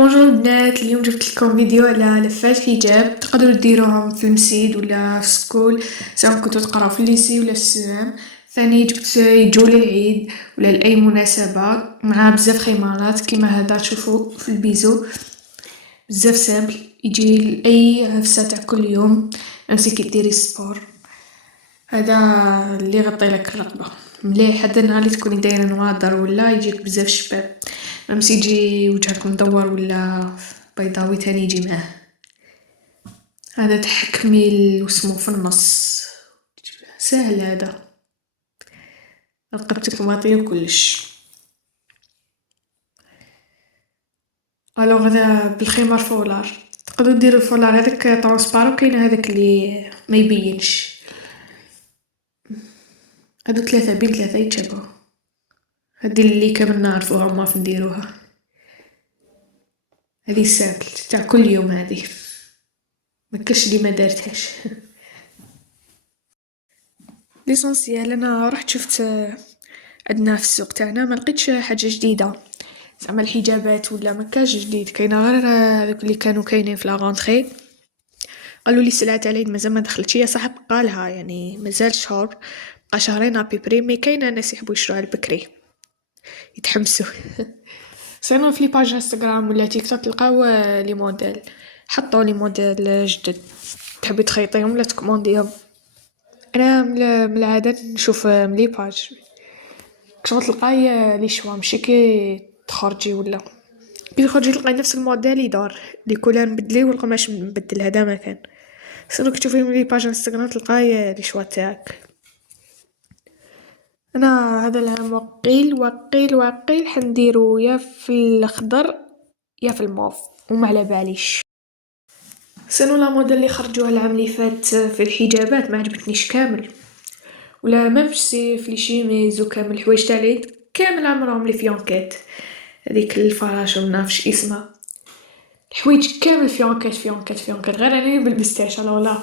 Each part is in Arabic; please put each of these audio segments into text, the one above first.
بونجور البنات، اليوم جبت لكم فيديو على لفات حجاب تقدروا ديروهم في المسجد ولا في السكول، سواء كنتوا تقراو في الليسي ولا في السنام. ثاني جبت يجو للعيد ولا لأي مناسبة مع بزاف خيمارات كيما هذا تشوفوا في البيزو. بزاف سامبل يجي لأي عفسة تاع كل يوم، نفسي كي ديري سبور. هذا اللي يغطي لك الرقبة مليح حتى نهار اللي تكوني دايره نوادر ولا يجيك بزاف شباب، ميمس يجي وجهك مدور ولا بيضاوي تاني يجي معاه. هذا تحكمي واسمو في النص، ساهل هذا، رقبتك مغطية وكلش. الوغ هذا بالخمار فولار، تقدروا ديروا الفولار هذاك طرونسبارون، كاين هذاك اللي ما يبينش. هادو ثلاثة بين ثلاثة يتشابهوا. هادي اللي كامل نعرفوها ما نديروها، هذه سامبل تاع كل يوم. هذه مكاش اللي ما دارتهاش. ليسونسيال انا رحت شفت عندنا في السوق تاعنا ما لقيتش حاجه جديده، زعما الحجابات ولا مكاش جديد، كاينه غير هذوك اللي كانوا كاينين في لا غونطري. قالوا لي سلعه العيد مازال ما دخلتش، هي صح بقالها يعني مازال شهر، بقى شهرين ابيبري، مي كاينه ناس يحبوا يشروها البكري يتحمسوا. سينو في لي باج انستغرام ولا تيك توك تلقاو لي موديل، حطوا لي موديل جدد، تحبي تخيطيهم ولا تكومونديهم. انا من العاده نشوف من لي باج شغل تلقاي لي شوا ماشي كي تخرجي ولا كي تخرجي تلقاي نفس الموديل يدور لي كولور نبدليه والقماش نبدل، هذا ما كان. سينو تشوفي من لي باج انستغرام تلقاي لي شوا تاعك. انا هذا العام وقيل حنديرو يا في الاخضر يا في الموف وما على باليش. سينو لا موديل اللي خرجوها العام اللي فات في الحجابات ما عجبتنيش كامل، ولا ميم سي في لي شيميز وكامل الحوايج تاع العيد كامل عمرهم لي فيونكات، هذيك الفراش ومنعرفش اسمها، الحوايج كامل فيونكات غير انا بلبستهاش انا ولا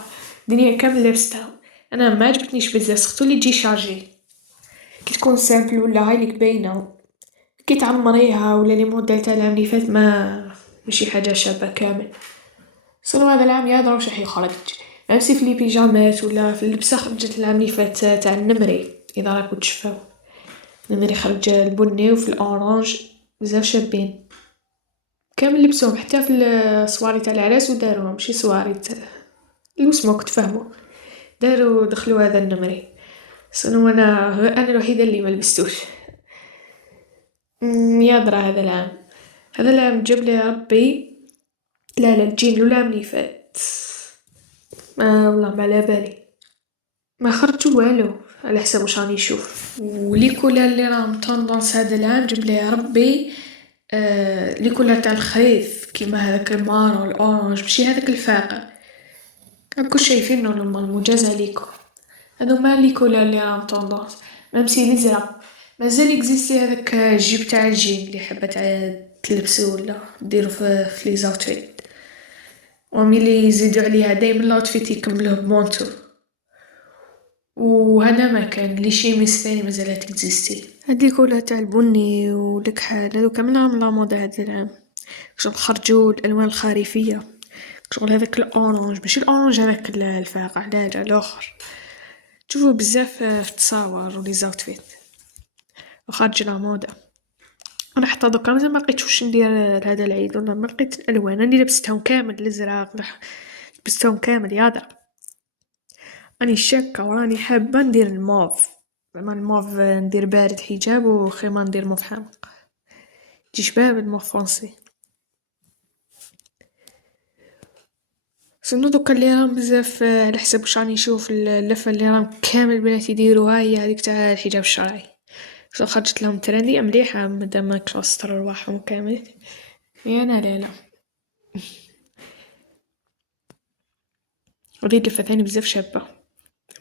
الدنيا كامل لابستها. انا ما عجبتنيش بزاف، سختو اللي تجي شارجي كي تكون سامبل ولا هاي ليك باينه، كي تعمريها ولا لي موديل تاع العام اللي فات ما ماشي حاجه شابه كامل. صنو هذا العام يا دروش راح يخرج نفسي في لي بيجامات ولا في اللبسه خرجت العام اللي فات تاع النمري، اذا راكو تشفاو النمري خرج البني وفي الاورانج بزاف شابين كامل لبسوهم، حتى في الصواري تاع العراس وداروهم ماشي صواري تاع الوسموك تفهموا، داروا دخلوا هذا النمري. صنو انا الوحيده اللي ما لبستوش. يا درا هذا العام جاب لي ربي، لا الجين العام اللي فات ما والله ما على بالي، ما خرجوا والو على حسب واش راني نشوف. ولي كولر اللي راهم طوندونس هذا العام جاب لي ربي لي كولر تاع الخريف كيما هذاك المارون والاورانج ماشي هذاك الفاقع، راكم شايفين نورمال مجاز عليكم. هذوما لي كولر اللي راهم طوندونس، ميم سي الازرق مازال اكزيستي هذاك الجيب تاع الجين اللي حبت تلبسو ولا ديرو في لي زاوتفيت، وملي يزيدوا عليها دايما لاوتفيت يكملوه بمونتو. وهذا ما كان لي شيميس ثاني مازالت اكزيستي، هادي كلها تاع البني والكحل هذو كامل راهم لا موضة هذا العام، شغل خرجوا الالوان الخريفيه، شغل هذاك الاورانج ماشي الاورانج هذاك الفاقع، لا الاخر تشوفوا بزاف في التصاور ولي زاوتفيت وخارج لا موضة. انا حتى دوكا مازال ما لقيتش واش ندير لهذا العيد، ولا ما لقيت الالوان، راني لبستهم كامل الازرق لبستهم كامل يادا، راني شاكه وراني حابه ندير الموف، زعما الموف ندير بارد حجاب وخيمه ندير موف حامق، تجي شباب الموف فرونسي. سنو دوكا اللي راهم بزاف على حسب واش راني نشوف اللفه اللي راهم كامل البنات يديروها هي هذيك تاع الحجاب الشرعي، خرجت لهم ترندي مليحه مادام ماكش وسط رواحهم كامل. يا انا لا وديت لفه ثاني بزاف شابه،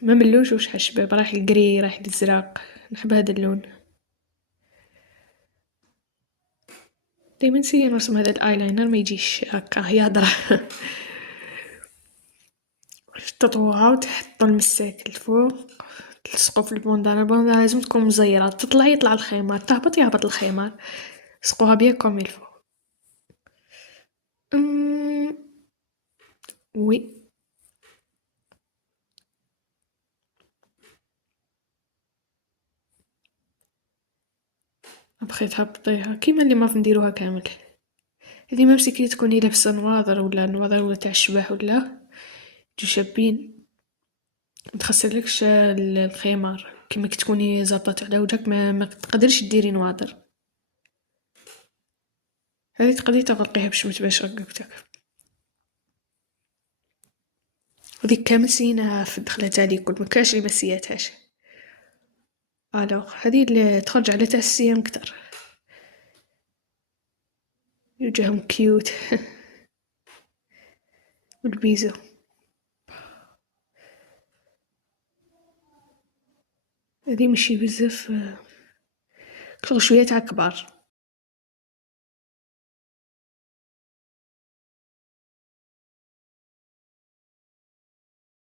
ما ملوش وش حشباب، راح القري راح الازرق، نحب هذا اللون. دايما نسي نرسم هذا الايلاينر ما يجيش هكا يهدر. تطوها وتحطوا المساك الفوق، تلصقوا في البوندانة لازم تكون مزيرة، يطلع الخيمار، تهبط يهبط الخيمار، لصقوها بيا كوم يلفو. وي. ابخي تهبطيها كيما اللي ما نديروها كامل. هذه ما كي تكوني لابسه نواظر ولا نواظر ولا تاع الشباح ولا جو شابين، متخسرلكش الخمار كيما كي تكوني زابطة على وجهك ما تقدريش ديري نواظر. هذه تقدري تغلقيها باش متبانش رقبتك. وديك كامل سيناها في الدخلة تاع ليكول مكاش اللي مسياتهاش. الوغ هذه اللي تخرج على تاع السيام كتر، وجههم كيوت والبيزو. هذه ماشي بزاف، شغل شوية تاع كبار.